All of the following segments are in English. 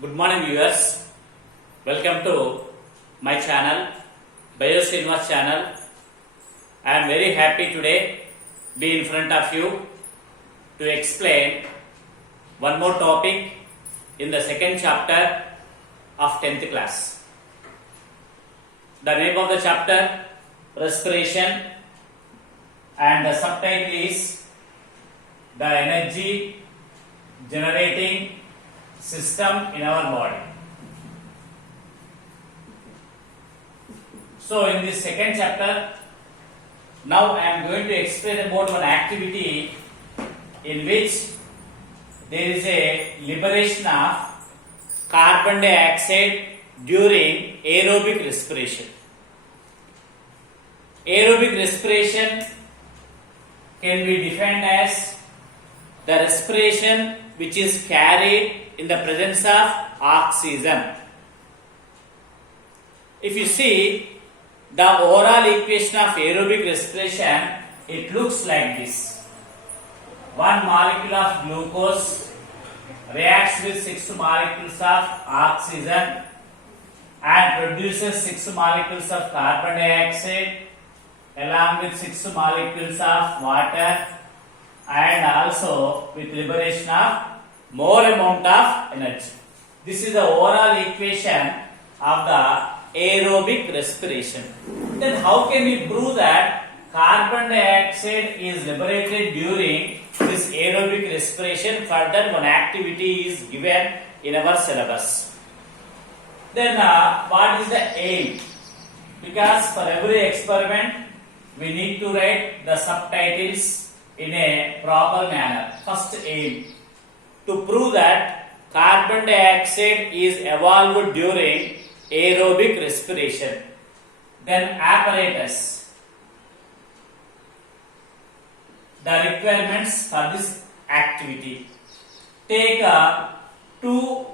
Good morning viewers, welcome to my channel, Biosrinivas channel. I am very happy today be in front of you to explain one more topic in the second chapter of 10th class. The name of the chapter, respiration, and the subtitle is the energy generating system in our body. So in this second chapter, now I am going to explain about one activity in which there is a liberation of carbon dioxide during aerobic respiration. Aerobic respiration can be defined as the respiration which is carried in the presence of oxygen. If you see the overall equation of aerobic respiration, it looks like this. One molecule of glucose reacts with 6 molecules of oxygen and produces 6 molecules of carbon dioxide along with 6 molecules of water and also with liberation of more amount of energy. This is the overall equation of the aerobic respiration. Then how can we prove that carbon dioxide is liberated during this aerobic respiration? Further, one activity is given in our syllabus. Then what is the aim? Because for every experiment we need to write the subtitles in a proper manner. First aim, to prove that carbon dioxide is evolved during aerobic respiration. Then apparatus, the requirements for this activity. Take 2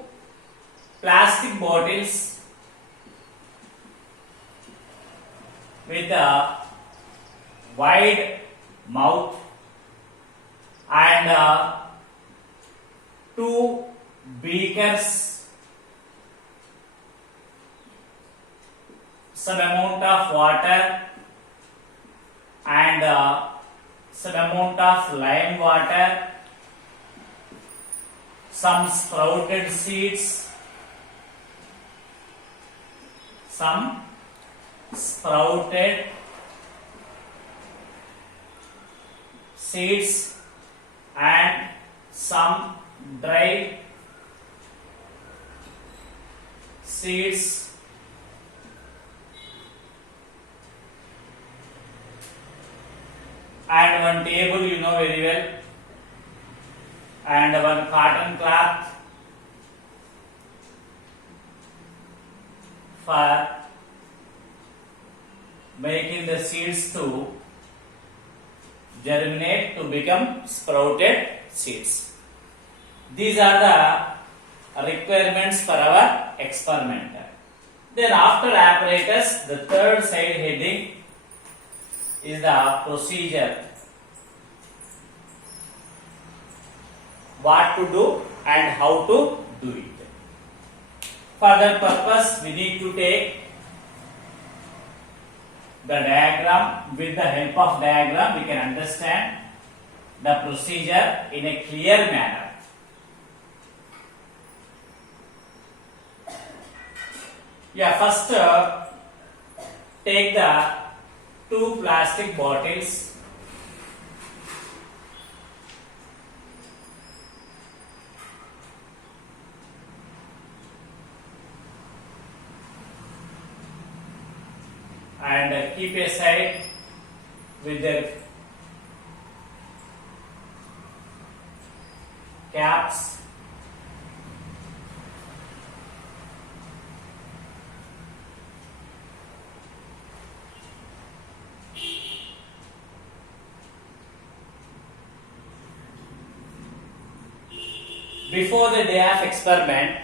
plastic bottles with a wide mouth and 2 beakers, some amount of water and some amount of lime water, some sprouted seeds, and some dry seeds and one table, you know very well, and one cotton cloth for making the seeds to germinate to become sprouted seeds. These are the requirements for our experiment. Then after apparatus, the third side heading is the procedure. What to do and how to do it. For that purpose, we need to take the diagram. With the help of diagram, we can understand the procedure in a clear manner. First take the 2 plastic bottles and keep aside with their caps. Before the day of experiment,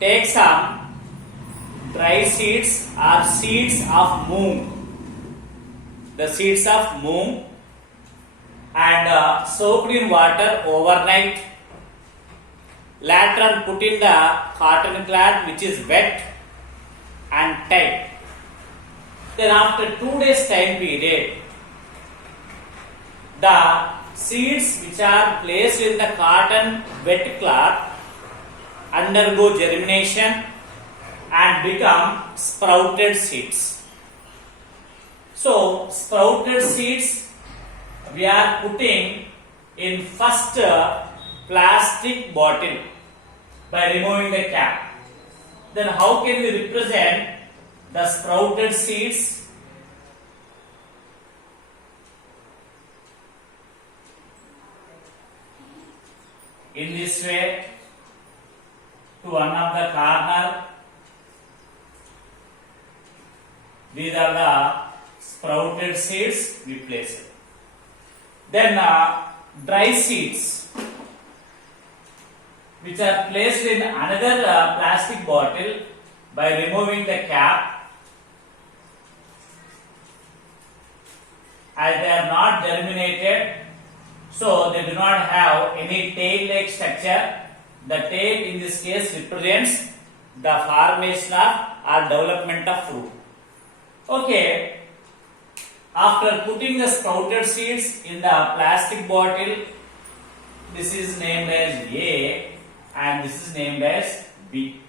take some dry seeds or seeds of moong. The seeds of moong and soaked in water overnight Later on put in the cotton cloth which is wet and tight. Then after 2 days time period, the seeds which are placed in the cotton wet cloth undergo germination and become sprouted seeds. So sprouted seeds we are putting in first plastic bottle by removing the cap. Then how can we represent the sprouted seeds? In this way, to one of the corner, these are the sprouted seeds we place it. Then dry seeds which are placed in another plastic bottle by removing the cap, as they are not germinated, so they do not have any tail-like structure. The tail in this case represents the formation of or development of fruit. Okay, after putting the sprouted seeds in the plastic bottle, this is named as A and this is named as B.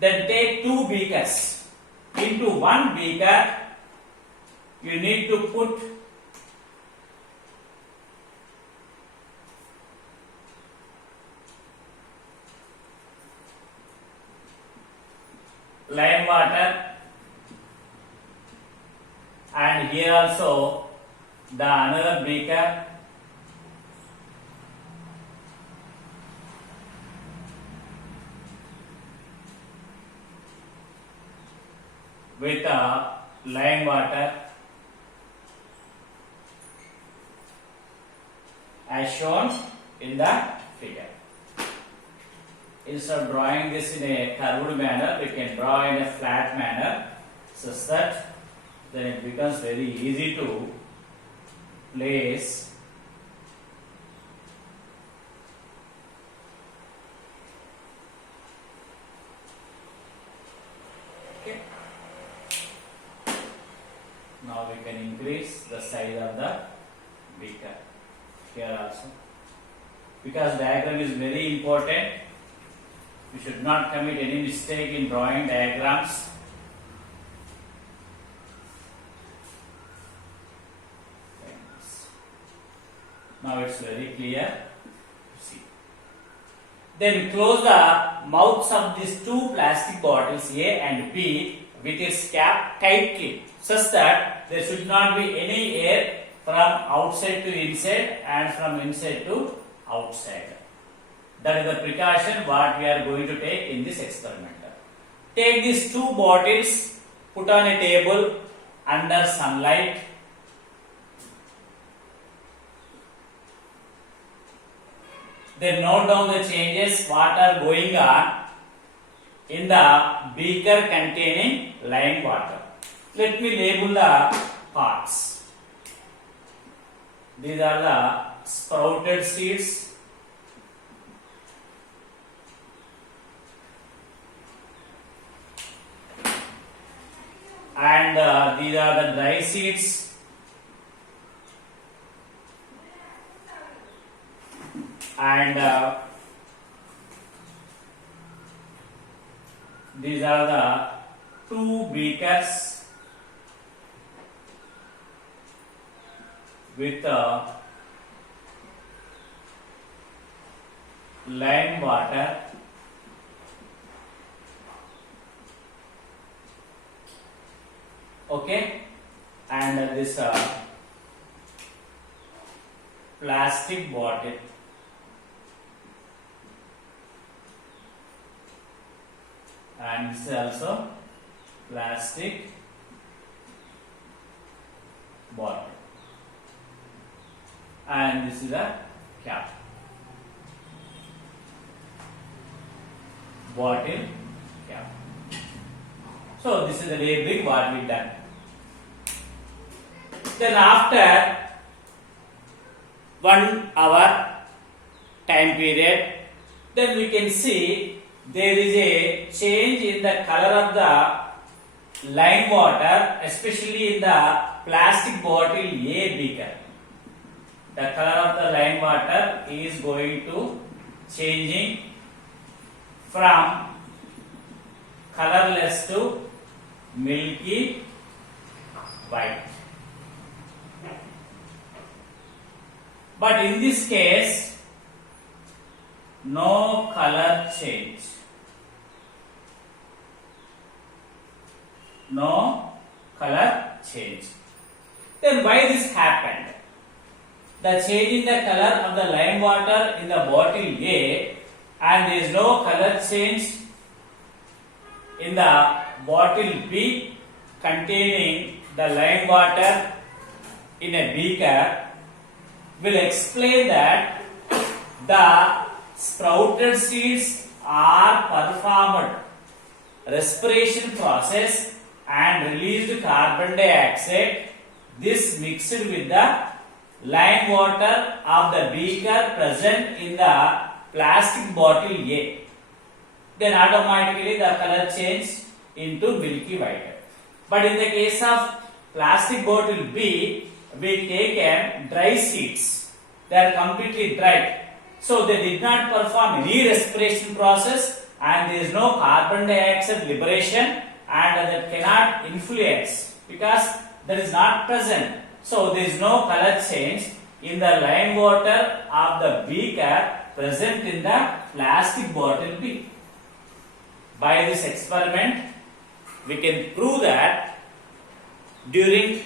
Then take 2 beakers. Into 1 beaker, you need to put lime water, and here also the another beaker. With lime water as shown in the figure. Instead of drawing this in a curved manner, we can draw in a flat manner such that then it becomes very easy to place okay. Now we can increase the size of the beaker here also, because diagram is very important. We should not commit any mistake in drawing diagrams. Now it's very clear. See. Then close the mouths of these 2 plastic bottles A and B with its cap tightly, such that there should not be any air from outside to inside and from inside to outside. That is the precaution what we are going to take in this experiment. Take these 2 bottles, put on a table under sunlight. Then note down the changes what are going on in the beaker containing lime water. Let me label the parts. These are the sprouted seeds. And these are the dry seeds. And these are the 2 beakers with lime water. Okay, and this plastic bottle. And this is also plastic bottle. And this is a cap. Bottle cap. So this is the labeling what we done. Then after 1 hour time period, then we can see there is a change in the color of the lime water, especially in the plastic bottle A beaker. The color of the lime water is going to changing from colorless to milky white. But in this case, no color change. No color change. Then why this happened? The change in the color of the lime water in the bottle A, and there is no color change in the bottle B containing the lime water in a beaker, will explain that the sprouted seeds are performed respiration process and released carbon dioxide. This mixed with the lime water of the beaker present in the plastic bottle A. Then automatically the color change into milky white. But in the case of plastic bottle B, we taken dry seeds. They are completely dry. So they did not perform any respiration process, and there is no carbon dioxide liberation, and that cannot influence because that is not present. So there is no color change in the lime water of the beaker present in the plastic bottle B. By this experiment, we can prove that during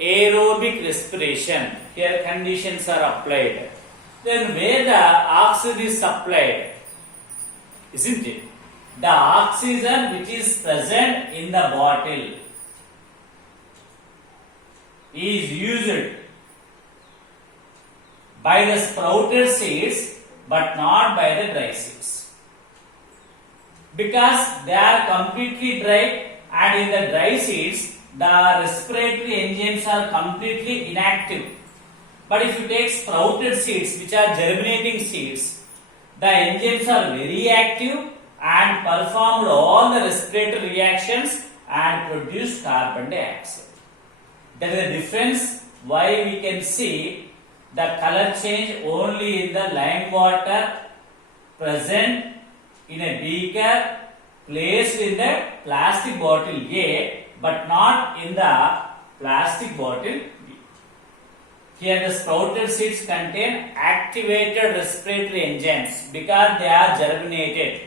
aerobic respiration, here conditions are applied. Then where the oxygen is supplied, isn't it? The oxygen which is present in the bottle is used by the sprouted seeds but not by the dry seeds, because they are completely dry, and in the dry seeds the respiratory enzymes are completely inactive. But if you take sprouted seeds, which are germinating seeds, the enzymes are very active and performed all the respiratory reactions and produce carbon dioxide. That is the difference why we can see the color change only in the lime water present in a beaker placed in the plastic bottle A, but not in the plastic bottle B. Here the sprouted seeds contain activated respiratory enzymes because they are germinated.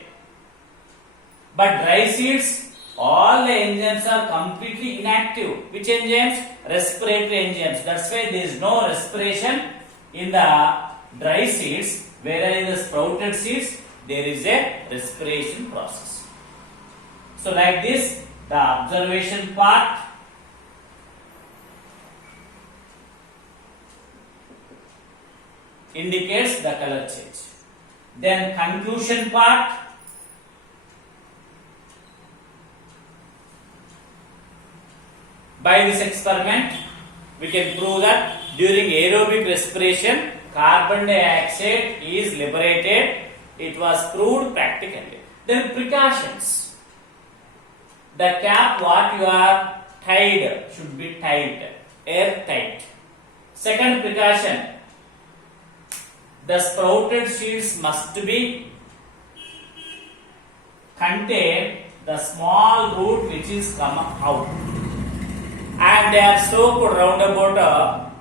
But dry seeds, all the enzymes are completely inactive. Which enzymes? Respiratory enzymes. That's why there is no respiration in the dry seeds, whereas in the sprouted seeds there is a respiration process. So like this, the observation part indicates the color change. Then conclusion part, by this experiment we can prove that during aerobic respiration carbon dioxide is liberated. It was proved practically. Then precautions. The cap what you are tied should be tight, airtight. Second precaution, the sprouted seeds must be contain the small root which is come out, and they are soaked round about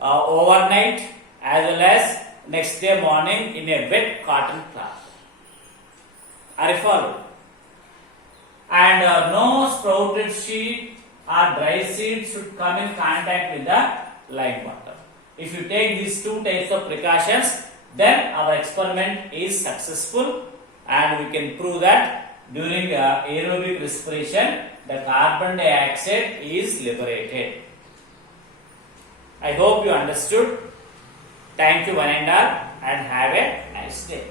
overnight as well as next day morning in a wet cotton cloth. Are you followed? And no sprouted seed or dry seed should come in contact with the lime water. If you take these two types of precautions, then our experiment is successful, and we can prove that during aerobic respiration the carbon dioxide is liberated. I hope you understood. Thank you one and all, and have a nice day.